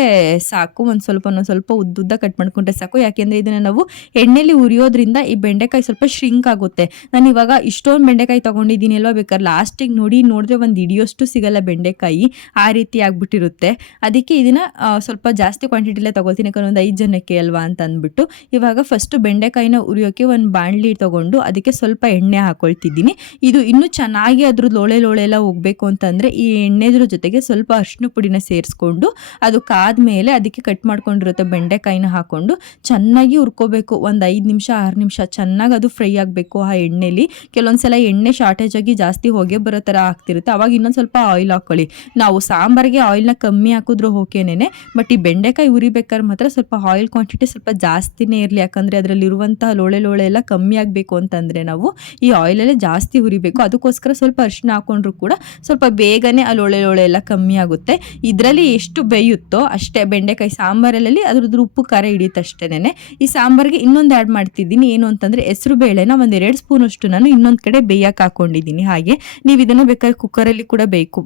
ಸಾಕು, ಒಂದು ಸ್ವಲ್ಪ ಒಂದು ಸ್ವಲ್ಪ ಉದ್ದುದ್ದ ಕಟ್ ಮಾಡ್ಕೊಂಡ್ರೆ ಸಾಕು. ಯಾಕೆಂದರೆ ಇದನ್ನು ನಾವು ಎಣ್ಣೆಲಿ ಉರಿಯೋದ್ರಿಂದ ಈ ಬೆಂಡೆಕಾಯಿ ಸ್ವಲ್ಪ ಶ್ರಿಂಕ್ ಆಗುತ್ತೆ. ನಾನು ಇವಾಗ ಇಷ್ಟೊಂದು ಬೆಂಡೆಕಾಯಿ ತೊಗೊಂಡಿದ್ದೀನಿ ಅಲ್ವಾ ಬೇಕಾದ್ರೆ ಲಾಸ್ಟಿಗೆ ನೋಡಿ ನೋಡಿದ್ರೆ ಒಂದು ಹಿಡಿಯೋಷ್ಟು ಸಿಗಲ್ಲ ಬೆಂಡೆಕಾಯಿ, ಆ ರೀತಿ ಆಗಿಬಿಟ್ಟಿರುತ್ತೆ. ಅದಕ್ಕೆ ಇದನ್ನು ಸ್ವಲ್ಪ ಜಾಸ್ತಿ ಕ್ವಾಂಟಿಟಿಲೇ ತಗೊಳ್ತೀನಿ, ಯಾಕಂದ್ರೆ ಒಂದು ಐದು ಜನಕ್ಕೆ ಅಲ್ವಾ ಅಂತ ಅಂದ್ಬಿಟ್ಟು. ಇವಾಗ ಫಸ್ಟು ಬೆಂಡೆಕಾಯಿನ ಉರಿಯೋಕ್ಕೆ ಒಂದು ಬಾಣಲಿ ತಗೊಂಡು ಅದಕ್ಕೆ ಸ್ವಲ್ಪ ಎಣ್ಣೆ ಹಾಕೊಳ್ತಿದ್ದೀನಿ. ಇದು ಇನ್ನೂ ಚೆನ್ನಾಗಿ ಅದ್ರ ಲೋಳೆ ಲೋಳೆ ಎಲ್ಲ ಹೋಗ್ಬೇಕು ಅಂತಂದರೆ ಈ ಎಣ್ಣೆದ್ರ ಜೊತೆಗೆ ಸ್ವಲ್ಪ ಅರಿಶಿನ ಪುಡಿನ ಸೇರಿಸ್ಕೊಂಡು ಅದು ಕಾದ್ಮೇಲೆ ಅದಕ್ಕೆ ಕಟ್ ಮಾಡ್ಕೊಂಡಿರುತ್ತೆ ಬೆಂಡೆಕಾಯಿನ ಹಾಕೊಂಡು. ಚೆನ್ನಾಗಿ ಉರ್ಕೋಬೇಕು ಒಂದು ಐದು ನಿಮಿಷ, ಆರು ನಿಮಿಷ ಚೆನ್ನಾಗಿ ಅದು ಫ್ರೈ ಆಗಬೇಕು ಆ ಎಣ್ಣೆಲಿ. ಕೆಲವೊಂದ್ಸಲ ಎಣ್ಣೆ ಶಾರ್ಟೇಜ್ ಆಗಿ ಜಾಸ್ತಿ ಹೊಗೆ ಬರೋ ಥರ ಆಗ್ತಿರುತ್ತೆ. ಅವಾಗ ಇನ್ನೊಂದು ಸ್ವಲ್ಪ ಆಯಿಲ್ ಹಾಕೊಳ್ಳಿ. ನಾವು ಸಾಂಬಾರಿಗೆ ಆಯಿಲ್ನ ಕಮ್ಮಿ ಹಾಕಿದ್ರು ಓಕೆನೇ ಬಟ್ ಈ ಬೆಂಡೆಕಾಯಿ ಉರಿಬೇಕಾದ್ರೆ ಮಾತ್ರ ಸ್ವಲ್ಪ ಆಯಿಲ್ ಕ್ವಾಂಟಿಟಿ ಸ್ವಲ್ಪ ಜಾಸ್ತಿನೇ ಇರಲಿ. ಯಾಕಂದರೆ ಅದರಲ್ಲಿರುವಂತಹ ಲೋಳೆ ಲೋಳೆ ಎಲ್ಲ ಕಮ್ಮಿ ಆಗಬೇಕು ಅಂತಂದರೆ ನಾವು ಈ ಆಯಿಲಲ್ಲೇ ಜಾಸ್ತಿ ಹುರಿಬೇಕು ಅದಕ್ಕೋಸ್ಕರ ಸ್ವಲ್ಪ ಅರಿಶಿನ ಹಾಕೊಂಡ್ರು ಕೂಡ ಸ್ವಲ್ಪ ಬೇಗನೆ ಆ ಲೋಳೆ ಲೋಳೆ ಎಲ್ಲ ಕಮ್ಮಿ ಆಗುತ್ತೆ. ಇದರಲ್ಲಿ ಎಷ್ಟು ಬೇಯುತ್ತೋ ಅಷ್ಟೇ ಬೆಂಡೆಕಾಯಿ ಸಾಂಬಾರಲ್ಲಿ ಅದ್ರದ್ದು ಉಪ್ಪು, ಖಾರ ಹಿಡಿಯುತ್ತಷ್ಟೇನೆ ಈ ಸಾಂಬಾರ್ಗೆ ಇನ್ನೊಂದು ಆ್ಯಡ್ ಮಾಡ್ತಿದ್ದೀನಿ. ಏನು ಅಂತಂದರೆ ಹೆಸರು ಬೇಳೆನ ಒಂದು ಎರಡು ಸ್ಪೂನ್ ಅಷ್ಟು ನಾನು ಇನ್ನೊಂದು ಕಡೆ ಬೇಯಕ್ಕೆ ಹಾಕೊಂಡಿದ್ದೀನಿ. ಹಾಗೆ ನೀವು ಇದನ್ನು ಬೇಕಾದ್ರೆ ಕುಕ್ಕರಲ್ಲಿ ಕೂಡ ಬೇಯ್ಕೊ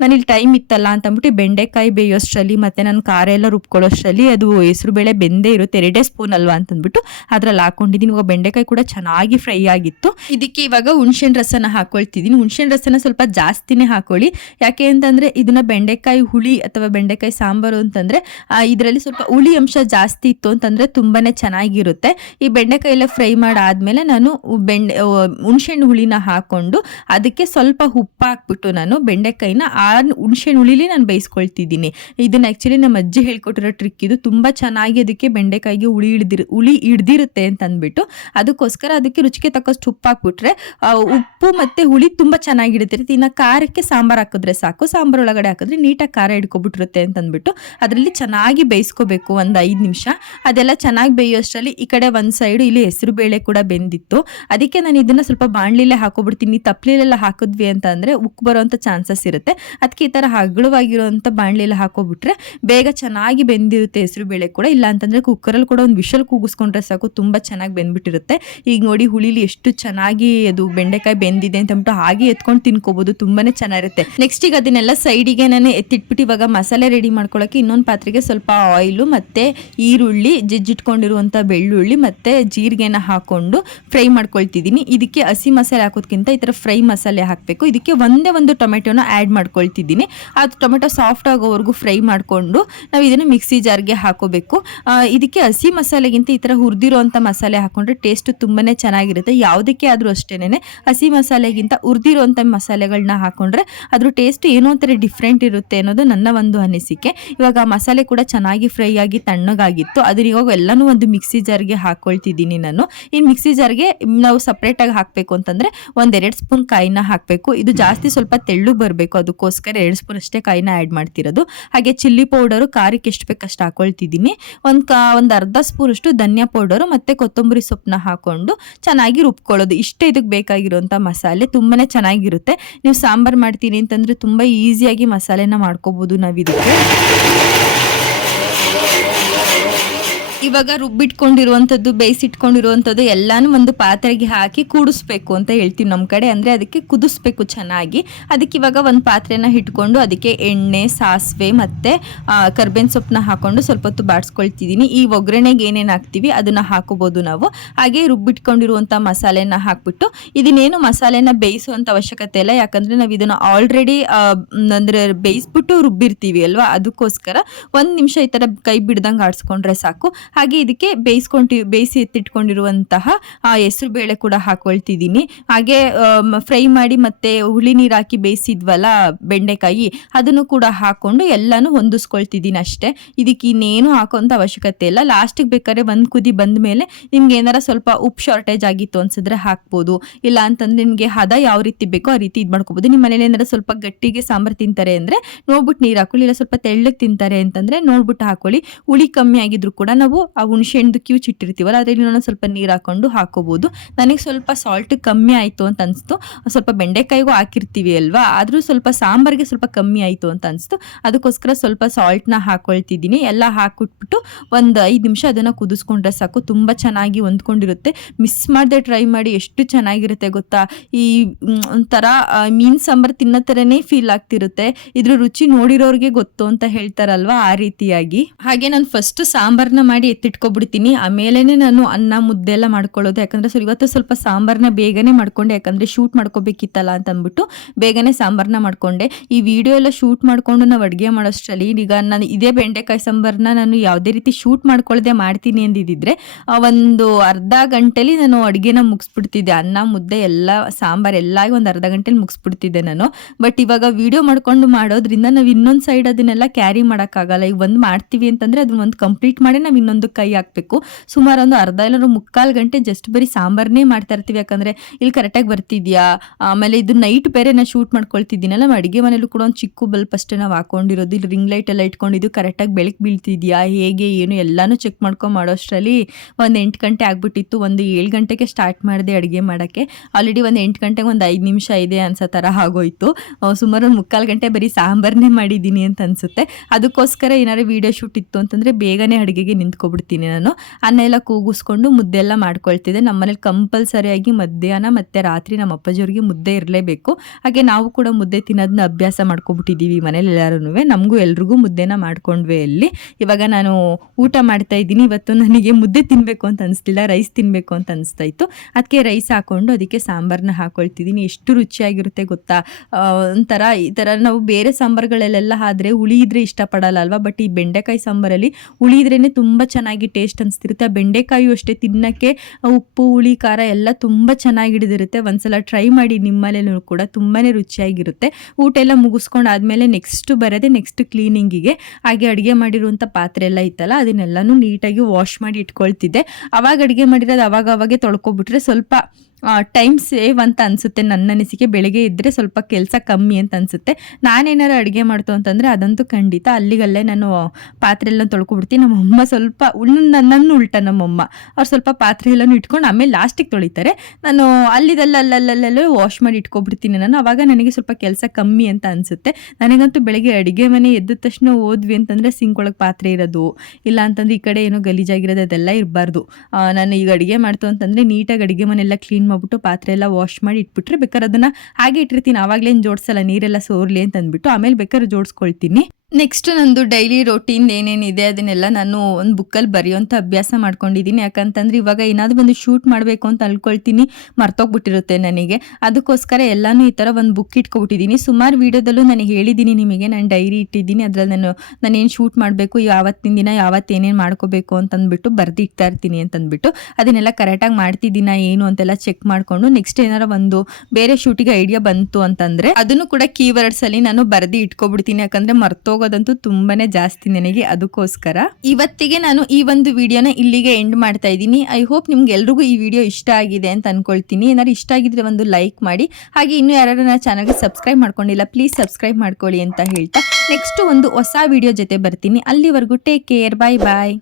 ನಾನು ಇಲ್ಲಿ ಟೈಮ್ ಇತ್ತಲ್ಲ ಅಂತ ಅಂದ್ಬಿಟ್ಟು ಬೆಂಡೆಕಾಯಿ ಬೇಯೋಷ್ಟರಲ್ಲಿ ಮತ್ತೆ ನಾನು ಖಾರ ಎಲ್ಲ ರುಬ್ಕೊಳ್ಳೋಷ್ಟರಲ್ಲಿ ಅದು ಹೆಸರು ಬೇಳೆ ಬೆಂದೇ ಇರುತ್ತೆ, ಎರಡೇ ಸ್ಪೂನ್ ಅಲ್ವಾ ಅಂತಂದ್ಬಿಟ್ಟು ಅದ್ರಲ್ಲಿ ಹಾಕೊಂಡಿದ್ದೀನಿ. ಇವಾಗ ಬೆಂಡೆಕಾಯಿ ಕೂಡ ಚೆನ್ನಾಗಿ ಫ್ರೈ ಆಗಿತ್ತು. ಇದಕ್ಕೆ ಇವಾಗ ಹುಣ್ಸೆನ್ ರಸನ ಹಾಕೊಳ್ತಿದ್ದೀನಿ. ಹುಣ್ಸೆನ್ ರಸನ ಸ್ವಲ್ಪ ಜಾಸ್ತಿನೇ ಹಾಕೊಳ್ಳಿ. ಯಾಕೆ ಅಂತಂದ್ರೆ ಇದನ್ನ ಬೆಂಡೆಕಾಯಿ ಹುಳಿ ಅಥವಾ ಬೆಂಡೆಕಾಯಿ ಸಾಂಬಾರು ಅಂತಂದ್ರೆ ಇದರಲ್ಲಿ ಸ್ವಲ್ಪ ಹುಳಿ ಅಂಶ ಜಾಸ್ತಿ ಇತ್ತು ಅಂತಂದ್ರೆ ತುಂಬಾನೇ ಚೆನ್ನಾಗಿರುತ್ತೆ. ಈ ಬೆಂಡೆಕಾಯಿ ಎಲ್ಲ ಫ್ರೈ ಮಾಡಾದ್ಮೇಲೆ ನಾನು ಬೆಂಡೆ ಹುಣ್ಸೆಣ್ಣು ಹುಳಿನ ಹಾಕೊಂಡು ಅದಕ್ಕೆ ಸ್ವಲ್ಪ ಉಪ್ಪು ಹಾಕ್ಬಿಟ್ಟು ನಾನು ಬೆಂಡೆಕಾಯಿನ ಆ ಹುಣಸೆ ಹುಳಿಲಿ ನಾನು ಬೇಯಿಸ್ಕೊಳ್ತಿದ್ದೀನಿ. ಇದನ್ನ ಆ್ಯಕ್ಚುಲಿ ನಮ್ಮ ಅಜ್ಜಿ ಹೇಳ್ಕೊಟ್ಟಿರೋ ಟ್ರಿಕ್ ಇದು. ತುಂಬ ಚೆನ್ನಾಗಿ ಅದಕ್ಕೆ ಬೆಂಡೆಕಾಯಿಗೆ ಹುಳಿ ಹಿಡ್ದಿರು, ಹುಳಿ ಹಿಡ್ದಿರುತ್ತೆ ಅಂತ ಅಂದ್ಬಿಟ್ಟು ಅದಕ್ಕೋಸ್ಕರ ಅದಕ್ಕೆ ರುಚಿಗೆ ತಕ್ಕಷ್ಟು ಉಪ್ಪು ಹಾಕ್ಬಿಟ್ರೆ ಉಪ್ಪು ಮತ್ತು ಹುಳಿ ತುಂಬ ಚೆನ್ನಾಗಿರುತ್ತೆ. ಇನ್ನು ಖಾರಕ್ಕೆ ಸಾಂಬಾರು ಹಾಕಿದ್ರೆ ಸಾಕು, ಸಾಂಬಾರು ಒಳಗಡೆ ಹಾಕಿದ್ರೆ ನೀಟಾಗಿ ಖಾರ ಹಿಡ್ಕೊಬಿಟ್ಟಿರುತ್ತೆ ಅಂತ ಅಂದ್ಬಿಟ್ಟು ಅದರಲ್ಲಿ ಚೆನ್ನಾಗಿ ಬೇಯಿಸ್ಕೋಬೇಕು ಒಂದು ಐದು ನಿಮಿಷ. ಅದೆಲ್ಲ ಚೆನ್ನಾಗಿ ಬೇಯೋಷ್ಟರಲ್ಲಿ ಈ ಕಡೆ ಒಂದು ಸೈಡು ಇಲ್ಲಿ ಹೆಸರು ಬೇಳೆ ಕೂಡ ಬೆಂದಿತ್ತು. ಅದಕ್ಕೆ ನಾನು ಇದನ್ನು ಸ್ವಲ್ಪ ಬಾಣಲಿಲೇ ಹಾಕೋಬಿಡ್ತೀನಿ. ತಪ್ಪಲೆ ಬಾಣಲಿಲೆಲ್ಲ ಹಾಕಿದ್ವಿ ಅಂತ ಅಂದರೆ ಉಕ್ಕು ಬರೋವಂಥ ಚಾನ್ಸಸ್ ಇರುತ್ತೆ. ಅದಕ್ಕೆ ಈ ಥರ ಹಗುಳವಾಗಿರುವಂಥ ಬಾಣಲಿಲ್ಲ ಹಾಕೋಬಿಟ್ರೆ ಬೇಗ ಚೆನ್ನಾಗಿ ಬೆಂದಿರುತ್ತೆ ಹೆಸರು ಬೇಳೆ ಕೂಡ. ಇಲ್ಲ ಅಂತಂದರೆ ಕುಕ್ಕರಲ್ಲಿ ಕೂಡ ಒಂದು ವಿಷಲ್ ಕೂಗಿಸ್ಕೊಂಡ್ರೆ ಸಾಕು, ತುಂಬ ಚೆನ್ನಾಗಿ ಬೆಂದ್ಬಿಟ್ಟಿರುತ್ತೆ. ಈಗ ನೋಡಿ ಹುಳಿಲಿ ಎಷ್ಟು ಚೆನ್ನಾಗಿ ಅದು ಬೆಂಡೆಕಾಯಿ ಬೆಂದಿದೆ ಅಂತ ಅಂದ್ಬಿಟ್ಟು ಹಾಗೆ ಎತ್ಕೊಂಡು ತಿನ್ಕೋಬೋದು, ತುಂಬಾನೇ ಚೆನ್ನಾಗಿರುತ್ತೆ. ನೆಕ್ಸ್ಟ್ ಈಗ ಅದನ್ನೆಲ್ಲ ಸೈಡಿಗೆ ನಾನು ಎತ್ತಿಟ್ಬಿಟ್ಟು ಇವಾಗ ಮಸಾಲೆ ರೆಡಿ ಮಾಡ್ಕೊಳ್ಳೋಕೆ ಇನ್ನೊಂದು ಪಾತ್ರೆಗೆ ಸ್ವಲ್ಪ ಆಯಿಲು ಮತ್ತು ಈರುಳ್ಳಿ ಜಜ್ಜಿಟ್ಕೊಂಡಿರುವಂಥ ಬೆಳ್ಳುಳ್ಳಿ, ಮತ್ತು ಜೀರಿಗೆನ ಹಾಕೊಂಡು ಫ್ರೈ ಮಾಡ್ಕೊಳ್ತಿದ್ದೀನಿ. ಇದಕ್ಕೆ ಹಸಿ ಮಸಾಲೆ ಹಾಕೋದ್ಕಿಂತ ಈ ಥರ ಫ್ರೈ ಮಸಾಲೆ ಹಾಕಬೇಕು. ಇದಕ್ಕೆ ಒಂದೇ ಒಂದು ಟೊಮೆಟೊನ ಆ್ಯಡ್ ಮಾಡ್ಕೊಳ್ತಿದ್ದೀನಿ. ಅದು ಟೊಮೆಟೊ ಸಾಫ್ಟ್ ಆಗೋವರೆಗೂ ಫ್ರೈ ಮಾಡಿಕೊಂಡು ನಾವು ಇದನ್ನು ಮಿಕ್ಸಿ ಜಾರ್ಗೆ ಹಾಕೋಬೇಕು. ಇದಕ್ಕೆ ಹಸಿ ಮಸಾಲೆಗಿಂತ ಈ ಥರ ಹುರಿದಿರೋಂಥ ಮಸಾಲೆ ಹಾಕೊಂಡ್ರೆ ಟೇಸ್ಟ್ ತುಂಬಾ ಚೆನ್ನಾಗಿರುತ್ತೆ. ಯಾವುದಕ್ಕೆ ಆದರೂ ಅಷ್ಟೇನೆ ಹಸಿ ಮಸಾಲೆಗಿಂತ ಹುರಿದಿರೋಂಥ ಮಸಾಲೆಗಳನ್ನ ಹಾಕೊಂಡ್ರೆ ಅದ್ರ ಟೇಸ್ಟ್ ಏನೋ ಒಂಥರ ಡಿಫ್ರೆಂಟ್ ಇರುತ್ತೆ ಅನ್ನೋದು ನನ್ನ ಒಂದು ಅನಿಸಿಕೆ. ಇವಾಗ ಮಸಾಲೆ ಕೂಡ ಚೆನ್ನಾಗಿ ಫ್ರೈ ಆಗಿ ತಣ್ಣಗಾಗಿತ್ತು. ಅದನ್ನ ಇವಾಗ ಎಲ್ಲನೂ ಒಂದು ಮಿಕ್ಸಿ ಜಾರ್ಗೆ ಹಾಕ್ಕೊಳ್ತಿದ್ದೀನಿ ನಾನು. ಈ ಮಿಕ್ಸಿ ಜಾರ್ಗೆ ನಾವು ಸಪ್ರೇಟಾಗಿ ಹಾಕಬೇಕು ಅಂತಂದರೆ ಒಂದೆರಡು ಸ್ಪೂನ್ ಕಾಯಿನ ಹಾಕಬೇಕು. ಇದು ಜಾಸ್ತಿ ಸ್ವಲ್ಪ ತೆಳ್ಳು ಬರಬೇಕು. ಅದಕ್ಕೋಸ್ಕರ ಎರಡು ಸ್ಪೂನ್ ಅಷ್ಟೇ ಕಾಯಿನ ಆ್ಯಡ್ ಮಾಡ್ತಿರೋದು. ಹಾಗೆ ಚಿಲ್ಲಿ ಪೌಡರು, ಖಾರಕ್ಕೆ ಎಷ್ಟು ಬೇಕಷ್ಟು ಹಾಕೊಳ್ತಿದ್ದೀನಿ. ಒಂದು ಕಾ, ಒಂದು ಅರ್ಧ ಸ್ಪೂನ್ ಅಷ್ಟು ಧನಿಯಾ ಪೌಡರು ಮತ್ತು ಕೊತ್ತಂಬರಿ ಸೊಪ್ಪನ್ನ ಹಾಕೊಂಡು ಚೆನ್ನಾಗಿ ರುಬ್ಕೊಳ್ಳೋದು. ಇಷ್ಟೇ ಇದಕ್ಕೆ ಬೇಕಾಗಿರುವಂಥ ಮಸಾಲೆ ತುಂಬಾ ಚೆನ್ನಾಗಿರುತ್ತೆ. ನೀವು ಸಾಂಬಾರು ಮಾಡ್ತೀನಿ ಅಂತಂದರೆ ತುಂಬ ಈಸಿಯಾಗಿ ಮಸಾಲೆನ ಮಾಡ್ಕೋಬೋದು ನಾವು ಇದಕ್ಕೆ ಇವಾಗ ರುಬ್ಬಿಟ್ಕೊಂಡಿರುವಂಥದ್ದು, ಬೇಯಿಸಿಟ್ಕೊಂಡಿರುವಂಥದ್ದು ಎಲ್ಲಾನು ಒಂದು ಪಾತ್ರೆಗೆ ಹಾಕಿ ಕೂಡಿಸ್ಬೇಕು ಅಂತ ಹೇಳ್ತೀವಿ ನಮ್ಮ ಕಡೆ. ಅಂದರೆ ಅದಕ್ಕೆ ಕುದಿಸ್ಬೇಕು ಚೆನ್ನಾಗಿ. ಅದಕ್ಕೆ ಇವಾಗ ಒಂದು ಪಾತ್ರೆನ ಇಟ್ಕೊಂಡು ಅದಕ್ಕೆ ಎಣ್ಣೆ, ಸಾಸಿವೆ ಮತ್ತು ಕರ್ಬೇನ್ ಸೊಪ್ಪನ್ನ ಹಾಕೊಂಡು ಸ್ವಲ್ಪ ಹೊತ್ತು ಬಾಡಿಸ್ಕೊಳ್ತಿದ್ದೀನಿ. ಈ ಒಗ್ಗರಣೆಗೆ ಏನೇನು ಹಾಕ್ತೀವಿ ಅದನ್ನು ಹಾಕೋಬೋದು ನಾವು. ಹಾಗೆ ರುಬ್ಬಿಟ್ಕೊಂಡಿರುವಂಥ ಮಸಾಲೆನ ಹಾಕ್ಬಿಟ್ಟು ಇದನ್ನೇನು ಮಸಾಲೆನ ಬೇಯಿಸುವಂಥ ಅವಶ್ಯಕತೆ ಇಲ್ಲ. ಯಾಕಂದರೆ ನಾವು ಇದನ್ನು ಆಲ್ರೆಡಿ ಅಂದರೆ ಬೇಯಿಸ್ಬಿಟ್ಟು ರುಬ್ಬಿರ್ತೀವಿ ಅಲ್ವಾ? ಅದಕ್ಕೋಸ್ಕರ ಒಂದು ನಿಮಿಷ ಈ ಥರ ಕೈ ಬಿಡ್ದಂಗೆ ಆಡಿಸ್ಕೊಂಡ್ರೆ ಸಾಕು. ಹಾಗೆ ಇದಕ್ಕೆ ಬೇಯಿಸ್ಕೊಂಡಿ ಬೇಯಿಸಿ ಎತ್ತಿಟ್ಕೊಂಡಿರುವಂತಹ ಹೆಸರು ಬೇಳೆ ಕೂಡ ಹಾಕೊಳ್ತಿದ್ದೀನಿ. ಹಾಗೆ ಫ್ರೈ ಮಾಡಿ ಮತ್ತೆ ಹುಳಿ ನೀರು ಹಾಕಿ ಬೇಯಿಸಿದ್ವಲ್ಲ ಬೆಂಡೆಕಾಯಿ, ಅದನ್ನು ಕೂಡ ಹಾಕೊಂಡು ಎಲ್ಲಾನು ಹೊಂದಿಸ್ಕೊಳ್ತಿದ್ದೀನಿ ಅಷ್ಟೇ. ಇದಕ್ಕೆ ಇನ್ನೇನು ಹಾಕೋಂಥ ಅವಶ್ಯಕತೆ ಇಲ್ಲ. ಲಾಸ್ಟಿಗೆ ಬೇಕಾದ್ರೆ ಒಂದು ಕುದಿ ಬಂದ ಮೇಲೆ ನಿಮ್ಗೆ ಏನಾರ ಸ್ವಲ್ಪ ಉಪ್ಪು ಶಾರ್ಟೇಜ್ ಆಗಿತ್ತು ಅನ್ಸಿದ್ರೆ ಹಾಕ್ಬೋದು. ಇಲ್ಲ ಅಂತಂದ್ರೆ ನಿಮಗೆ ಹದ ಯಾವ ರೀತಿ ಬೇಕೋ ಆ ರೀತಿ ಇದು ಮಾಡ್ಕೋಬೋದು. ನಿಮ್ಮ ಮನೇಲಿ ಏನಾರ ಸ್ವಲ್ಪ ಗಟ್ಟಿಗೆ ಸಾಂಬಾರು ತಿಂತಾರೆ ಅಂದರೆ ನೋಡ್ಬಿಟ್ಟು ನೀರು ಹಾಕೊಳ್ಳಿ, ಇಲ್ಲ ಸ್ವಲ್ಪ ತೆಳ್ಳಗೆ ತಿಂತಾರೆ ಅಂತಂದರೆ ನೋಡ್ಬಿಟ್ಟು ಹಾಕೊಳ್ಳಿ. ಹುಳಿ ಕಮ್ಮಿ ಆಗಿದ್ರು ಕೂಡ ನಾವು ಆ ಹುಣಸೆ ಹಣ್ಣು ಕ್ಯೂಚ್ ಅದರಲ್ಲಿ ನಾನು ಸ್ವಲ್ಪ ನೀರು ಹಾಕೊಂಡು ಹಾಕೋಬಹುದು ನನಗೆ ಸ್ವಲ್ಪ ಸಾಲ್ಟ್ ಕಮ್ಮಿ ಆಯಿತು ಅಂತ ಅನಿಸ್ತು. ಸ್ವಲ್ಪ ಬೆಂಡೆಕಾಯಿಗೂ ಹಾಕಿರ್ತೀವಿ ಅಲ್ವಾ? ಆದರೂ ಸ್ವಲ್ಪ ಸಾಂಬಾರಿಗೆ ಸ್ವಲ್ಪ ಕಮ್ಮಿ ಆಯಿತು ಅಂತ ಅನಿಸ್ತು. ಅದಕ್ಕೋಸ್ಕರ ಸ್ವಲ್ಪ ಸಾಲ್ಟ್ನ ಹಾಕೊಳ್ತಿದ್ದೀನಿ. ಎಲ್ಲ ಹಾಕಿಬಿಟ್ಬಿಟ್ಟು ಒಂದು ಐದು ನಿಮಿಷ ಅದನ್ನು ಕುದಿಸ್ಕೊಂಡ್ರೆ ಸಾಕು. ತುಂಬ ಚೆನ್ನಾಗಿ ಹೊಂದ್ಕೊಂಡಿರುತ್ತೆ. ಮಿಸ್ ಮಾಡದೆ ಟ್ರೈ ಮಾಡಿ ಎಷ್ಟು ಚೆನ್ನಾಗಿರುತ್ತೆ ಗೊತ್ತಾ? ಈ ಒಂಥರ ಮೀನು ಸಾಂಬಾರು ತಿನ್ನೋ ಥರನೇ ಫೀಲ್ ಆಗ್ತಿರುತ್ತೆ. ಇದ್ರ ರುಚಿ ನೋಡಿರೋರಿಗೆ ಗೊತ್ತು ಅಂತ ಹೇಳ್ತಾರಲ್ವಾ ಆ ರೀತಿಯಾಗಿ? ಹಾಗೆ ನಾನು ಫಸ್ಟ್ ಸಾಂಬಾರನ್ನ ಮಾಡಿ ಎತ್ತಿಟ್ಕೊಬಿಡ್ತೀನಿ. ಆಮೇಲೆ ನಾನು ಅನ್ನ ಮುದ್ದೆ ಎಲ್ಲ ಮಾಡ್ಕೊಳ್ಳೋದು. ಯಾಕಂದ್ರೆ ಸೊ ಇವತ್ತು ಸ್ವಲ್ಪ ಸಾಂಬಾರನ್ನ ಬೇಗನೆ ಮಾಡ್ಕೊಂಡೆ. ಯಾಕಂದ್ರೆ ಶೂಟ್ ಮಾಡ್ಕೋಬೇಕಿತ್ತಲ್ಲ ಅಂತ ಅಂದ್ಬಿಟ್ಟು ಬೇಗನೆ ಸಾಂಬಾರನ್ನ ಮಾಡ್ಕೊಂಡೆ. ಈ ವಿಡಿಯೋ ಎಲ್ಲ ಶೂಟ್ ಮಾಡಿಕೊಂಡು ನಾವು ಅಡುಗೆ ಮಾಡೋಷ್ಟರಲ್ಲಿ ಈಗ ನಾನು ಇದೇ ಬೆಂಡೆಕಾಯಿ ಸಾಂಬಾರನ್ನ ನಾನು ಯಾವುದೇ ರೀತಿ ಶೂಟ್ ಮಾಡ್ಕೊಳ್ಳದೆ ಮಾಡ್ತೀನಿ ಅಂದಿದ್ದಿದ್ರೆ ಒಂದು ಅರ್ಧ ಗಂಟೆಲಿ ನಾನು ಅಡುಗೆನ ಮುಗಿಸ್ಬಿಡ್ತಿದ್ದೆ. ಅನ್ನ, ಮುದ್ದೆ, ಎಲ್ಲ, ಸಾಂಬಾರು ಎಲ್ಲ ಒಂದು ಅರ್ಧ ಗಂಟೆಲಿ ಮುಗಿಸ್ಬಿಡ್ತಿದ್ದೆ ನಾನು. ಬಟ್ ಇವಾಗ ವಿಡಿಯೋ ಮಾಡ್ಕೊಂಡು ಮಾಡೋದ್ರಿಂದ ನಾವು ಇನ್ನೊಂದು ಸೈಡ್ ಅದನ್ನೆಲ್ಲ ಕ್ಯಾರಿ ಮಾಡೋಕ್ಕಾಗಲ್ಲ. ಈಗ ಒಂದು ಮಾಡ್ತೀವಿ ಅಂತಂದರೆ ಅದನ್ನ ಒಂದು ಕಂಪ್ಲೀಟ್ ಮಾಡಿ ನಾವು ಇನ್ನೊಂದು ಕೈ ಹಾಕಬೇಕು. ಸುಮಾರು ಒಂದು ಅರ್ಧ ಇಲ್ಲ ಮುಕ್ಕಾಲು ಗಂಟೆ ಜಸ್ಟ್ ಬರೀ ಸಾಂಬಾರನ್ನೇ ಮಾಡ್ತಾ ಇರ್ತೀವಿ. ಯಾಕಂದರೆ ಇಲ್ಲಿ ಕರೆಕ್ಟಾಗಿ ಬರ್ತಿದ್ಯಾ? ಆಮೇಲೆ ಇದು ನೈಟ್ ಬೇರೆ ನಾನು ಶೂಟ್ ಮಾಡ್ಕೊಳ್ತಿದ್ದೀನಲ್ಲ ನಮ್ಮ ಅಡುಗೆ ಮನೇಲೂ ಕೂಡ ಒಂದು ಚಿಕ್ಕ ಬಲ್ಪ್ ಅಷ್ಟೇ ನಾವು ಹಾಕೊಂಡಿರೋದು. ಇಲ್ಲಿ ರಿಂಗ್ ಲೈಟ್ ಎಲ್ಲ ಇಟ್ಕೊಂಡಿದ್ದು ಕರೆಕ್ಟಾಗಿ ಬೆಳಕು ಬೀಳ್ತಿದ್ಯಾ? ಹೇಗೆ, ಏನು ಎಲ್ಲನೂ ಚೆಕ್ ಮಾಡ್ಕೊಂಡು ಮಾಡೋಷ್ಟರಲ್ಲಿ ಒಂದು ಎಂಟು ಗಂಟೆ ಆಗ್ಬಿಟ್ಟಿತ್ತು. ಒಂದು ಏಳು ಗಂಟೆಗೆ ಸ್ಟಾರ್ಟ್ ಮಾಡಿದೆ ಅಡುಗೆ ಮಾಡೋಕ್ಕೆ. ಆಲ್ರೆಡಿ ಒಂದು ಎಂಟು ಗಂಟೆಗೆ ಒಂದು ಐದು ನಿಮಿಷ ಇದೆ ಅನ್ಸೋ ಥರ ಆಗೋಯ್ತು. ಸುಮಾರು ಒಂದು ಮುಕ್ಕಾಲು ಗಂಟೆ ಬರೀ ಸಾಂಬಾರನ್ನೇ ಮಾಡಿದ್ದೀನಿ ಅಂತ ಅನಿಸುತ್ತೆ. ಅದಕ್ಕೋಸ್ಕರ ಏನಾದ್ರು ವೀಡಿಯೋ ಶೂಟ್ ಇತ್ತು ಅಂತಂದರೆ ಬೇಗನೆ ಅಡುಗೆಗೆ ನಿಂತ್ಕೊಬಿಡ್ತೀನಿ ನಾನು. ಅನ್ನ ಎಲ್ಲ ಕೂಗಿಸ್ಕೊಂಡು ಮುದ್ದೆ ಎಲ್ಲ ಮಾಡ್ಕೊಳ್ತಿದ್ದೆ. ನಮ್ಮನೇಲಿ ಕಂಪಲ್ಸರಿಯಾಗಿ ಮಧ್ಯಾಹ್ನ ಮತ್ತು ರಾತ್ರಿ ನಮ್ಮ ಅಪ್ಪಾಜಿಯವ್ರಿಗೆ ಮುದ್ದೆ ಇರಲೇಬೇಕು. ಹಾಗೆ ನಾವು ಕೂಡ ಮುದ್ದೆ ತಿನ್ನೋದನ್ನ ಅಭ್ಯಾಸ ಮಾಡ್ಕೊಬಿಟ್ಟಿದ್ದೀವಿ ಮನೇಲಿ ಎಲ್ಲರೂ ನಮಗೂ ಎಲ್ರಿಗೂ ಮುದ್ದೆನ ಮಾಡ್ಕೊಂಡ್ವಿ ಅಲ್ಲಿ. ಇವಾಗ ನಾನು ಊಟ ಮಾಡ್ತಾ ಇದ್ದೀನಿ. ಇವತ್ತು ನನಗೆ ಮುದ್ದೆ ತಿನ್ನಬೇಕು ಅಂತ ಅನಿಸ್ತಿಲ್ಲ ರೈಸ್ ತಿನ್ನಬೇಕು ಅಂತ ಅನಿಸ್ತಾ ಇತ್ತು. ಅದಕ್ಕೆ ರೈಸ್ ಹಾಕೊಂಡು ಅದಕ್ಕೆ ಸಾಂಬಾರನ್ನ ಹಾಕೊಳ್ತಿದ್ದೀನಿ. ಎಷ್ಟು ರುಚಿಯಾಗಿರುತ್ತೆ ಗೊತ್ತಾ? ಒಂಥರ ಈ ಥರ ನಾವು ಬೇರೆ ಸಾಂಬಾರುಗಳಲ್ಲೆಲ್ಲ ಆದರೆ ಹುಳಿ ಇದ್ರೆ ಇಷ್ಟಪಡಲ್ಲ ಅಲ್ವಾ? ಬಟ್ ಈ ಬೆಂಡೆಕಾಯಿ ಸಾಂಬಾರಲ್ಲಿ ಹುಳಿ ಇದ್ರೇ ತುಂಬ ಚೆನ್ನಾಗಿ ಟೇಸ್ಟ್ ಅನಿಸ್ತಿರುತ್ತೆ. ಆ ಬೆಂಡೆಕಾಯಿಯು ಅಷ್ಟೇ ತಿನ್ನೋಕ್ಕೆ ಉಪ್ಪು, ಹುಳಿ, ಖಾರ ಎಲ್ಲ ತುಂಬ ಚೆನ್ನಾಗಿ ಹಿಡಿದಿರುತ್ತೆ. ಒಂದ್ಸಲ ಟ್ರೈ ಮಾಡಿ ನಿಮ್ಮಲ್ಲೂ ಕೂಡ ತುಂಬಾ ರುಚಿಯಾಗಿರುತ್ತೆ. ಊಟ ಎಲ್ಲ ಮುಗಿಸ್ಕೊಂಡು ಆದಮೇಲೆ ನೆಕ್ಸ್ಟ್ ಬರೋದೇ ನೆಕ್ಸ್ಟ್ ಕ್ಲೀನಿಂಗಿಗೆ ಹಾಗೆ ಅಡುಗೆ ಮಾಡಿರುವಂಥ ಪಾತ್ರೆ ಎಲ್ಲ ಇತ್ತಲ್ಲ, ಅದನ್ನೆಲ್ಲನೂ ನೀಟಾಗಿ ವಾಶ್ ಮಾಡಿ ಇಟ್ಕೊಳ್ತಿದ್ದೆ. ಅವಾಗ ಅಡುಗೆ ಮಾಡಿರೋದು ಅವಾಗ ಅವಾಗೆ ತೊಳ್ಕೊಬಿಟ್ರೆ ಸ್ವಲ್ಪ ಟೈಮ್ ಸೇವ್ ಅಂತ ಅನಿಸುತ್ತೆ ನನ್ನ ಅನಿಸಿಕೆ ಬೆಳಗ್ಗೆ ಇದ್ದರೆ ಸ್ವಲ್ಪ ಕೆಲಸ ಕಮ್ಮಿ ಅಂತ ಅನಿಸುತ್ತೆ. ನಾನೇನಾರು ಅಡುಗೆ ಮಾಡ್ತು ಅಂತಂದರೆ ಅದಂತೂ ಖಂಡಿತ. ಅಲ್ಲಿಗಲ್ಲೇ ನಾನು ಪಾತ್ರೆ ಎಲ್ಲ ತೊಳ್ಕೊಬಿಡ್ತೀನಿ. ನಮ್ಮಮ್ಮ ಸ್ವಲ್ಪ ನನ್ನನ್ನು ನನ್ನ ಉಲ್ಟ ನಮ್ಮಮ್ಮ. ಅವ್ರು ಸ್ವಲ್ಪ ಪಾತ್ರೆ ಎಲ್ಲನೂ ಇಟ್ಕೊಂಡು ಆಮೇಲೆ ಲಾಸ್ಟಿಗೆ ತೊಳಿತಾರೆ. ನಾನು ಅಲ್ಲಿದಲ್ಲ ಅಲ್ಲಲ್ಲಲ್ಲೇ ವಾಶ್ ಮಾಡಿ ಇಟ್ಕೊಬಿಡ್ತೀನಿ ನಾನು. ಅವಾಗ ನನಗೆ ಸ್ವಲ್ಪ ಕೆಲಸ ಕಮ್ಮಿ ಅಂತ ಅನಿಸುತ್ತೆ. ನನಗಂತೂ ಬೆಳಗ್ಗೆ ಅಡುಗೆ ಮನೆ ಎದ್ದ ತಕ್ಷಣ ಹೋದ್ವಿ ಅಂತಂದರೆ ಸಿಂಕ್ ಒಳಗೆ ಪಾತ್ರೆ ಇರೋದು. ಇಲ್ಲ ಅಂತಂದ್ರೆ ಈ ಕಡೆ ಏನೋ ಗಲೀಜಾಗಿರೋದು ಅದೆಲ್ಲ ಇರಬಾರ್ದು. ನಾನು ಈಗ ಅಡುಗೆ ಮಾಡ್ತು ಅಂತಂದರೆ ನೀಟಾಗಿ ಅಡುಗೆ ಮನೆಲ್ಲ ಕ್ಲೀನ್ ಮಾಡಿಬಿಟ್ಟು ಪಾತ್ರೆ ಎಲ್ಲ ವಾಶ್ ಮಾಡಿ ಇಟ್ಬಿಟ್ರೆ ಬೇಕಾದ್ರೆ ಅದನ್ನು ಹಾಗೆ ಇಟ್ಟಿರ್ತೀನಿ. ಆವಾಗಲೇನು ಜೋಡಿಸಲ್ಲ, ನೀರೆಲ್ಲ ಸೋರ್ಲಿ ಅಂತ ಅಂದ್ಬಿಟ್ಟು ಆಮೇಲೆ ಬೇಕಾದ್ರೆ ಜೋಡಿಸ್ಕೊಳ್ತೀನಿ. ನೆಕ್ಸ್ಟ್ ನಂದು ಡೈಲಿ ರೊಟೀನ್ ಏನೇನಿದೆ ಅದನ್ನೆಲ್ಲ ನಾನು ಒಂದು ಬುಕ್ಕಲ್ಲಿ ಬರೆಯೋಂಥ ಅಭ್ಯಾಸ ಮಾಡ್ಕೊಂಡಿದ್ದೀನಿ ಯಾಕಂತಂದ್ರೆ ಇವಾಗ ಏನಾದರೂ ಒಂದು ಶೂಟ್ ಮಾಡಬೇಕು ಅಂತ ಅಂದ್ಕೊಳ್ತೀನಿ ಮರ್ತೋಗ್ಬಿಟ್ಟಿರುತ್ತೆ ನನಗೆ. ಅದಕ್ಕೋಸ್ಕರ ಎಲ್ಲನೂ ಈ ಥರ ಒಂದು ಬುಕ್ ಇಟ್ಕೊಬಿಟ್ಟಿದ್ದೀನಿ ಸುಮಾರು ವೀಡಿಯೋದಲ್ಲೂ ನಾನು ಹೇಳಿದ್ದೀನಿ ನಿಮಗೆ, ನಾನು ಡೈರಿ ಇಟ್ಟಿದ್ದೀನಿ. ಅದರಲ್ಲಿ ನಾನು, ನಾನೇನು ಶೂಟ್ ಮಾಡಬೇಕು, ಯಾವತ್ತಿನ ದಿನ ಯಾವತ್ತು ಏನೇನು ಮಾಡ್ಕೋಬೇಕು ಅಂತಂದ್ಬಿಟ್ಟು ಬರೆದು ಇಡ್ತಾ ಇರ್ತೀನಿ ಅಂತಂದ್ಬಿಟ್ಟು. ಅದನ್ನೆಲ್ಲ ಕರೆಕ್ಟಾಗಿ ಮಾಡ್ತಿದ್ದೀನ ಏನು ಅಂತೆಲ್ಲ ಚೆಕ್ ಮಾಡಿಕೊಂಡು ನೆಕ್ಸ್ಟ್ ಏನಾರ ಒಂದು ಬೇರೆ ಶೂಟಿಗೆ ಐಡಿಯಾ ಬಂತು ಅಂತಂದರೆ, ಅದನ್ನು ಕೂಡ ಕೀವರ್ಡ್ಸಲ್ಲಿ ನಾನು ಬರೆದು ಇಟ್ಕೊಬಿಡ್ತೀನಿ. ಯಾಕಂದರೆ ಮರ್ತೋಗೋದಂತೂ ತುಂಬಾನೇ ಜಾಸ್ತಿ ನನಗೆ ಅದಕ್ಕೋಸ್ಕರ. ಇವತ್ತಿಗೆ ನಾನು ಈ ಒಂದು ವಿಡಿಯೋನ ಇಲ್ಲಿಗೆ ಎಂಡ್ ಮಾಡ್ತಾ ಇದ್ದೀನಿ. ಐ ಹೋಪ್ ನಿಮ್ಗೆ ಎಲ್ರಿಗೂ ಈ ವಿಡಿಯೋ ಇಷ್ಟ ಆಗಿದೆ ಅಂತ ಅನ್ಕೊಳ್ತೀನಿ. ಏನಾದ್ರು ಇಷ್ಟ ಆಗಿದ್ರೆ ಒಂದು ಲೈಕ್ ಮಾಡಿ. ಹಾಗೆ ಇನ್ನು ಯಾರು ನನ್ನ ಚಾನಲ್ಗೆ ಸಬ್ಸ್ಕ್ರೈಬ್ ಮಾಡ್ಕೊಂಡಿಲ್ಲ ಪ್ಲೀಸ್ ಸಬ್ಸ್ಕ್ರೈಬ್ ಮಾಡ್ಕೊಳ್ಳಿ ಅಂತ ಹೇಳ್ತಾ. ನೆಕ್ಸ್ಟ್ ಒಂದು ಹೊಸ ವಿಡಿಯೋ ಜೊತೆ ಬರ್ತೀನಿ. ಅಲ್ಲಿವರೆಗೂ ಟೇಕ್ ಕೇರ್ ಬಾಯ್ ಬಾಯ್